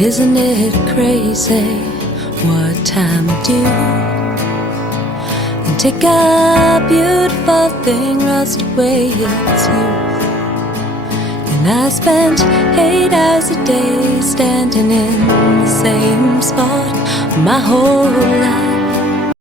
Isn't it crazy what time would do? And take a beautiful thing, rust away its youth. And I spent 8 hours a day standing in the same spot my whole life.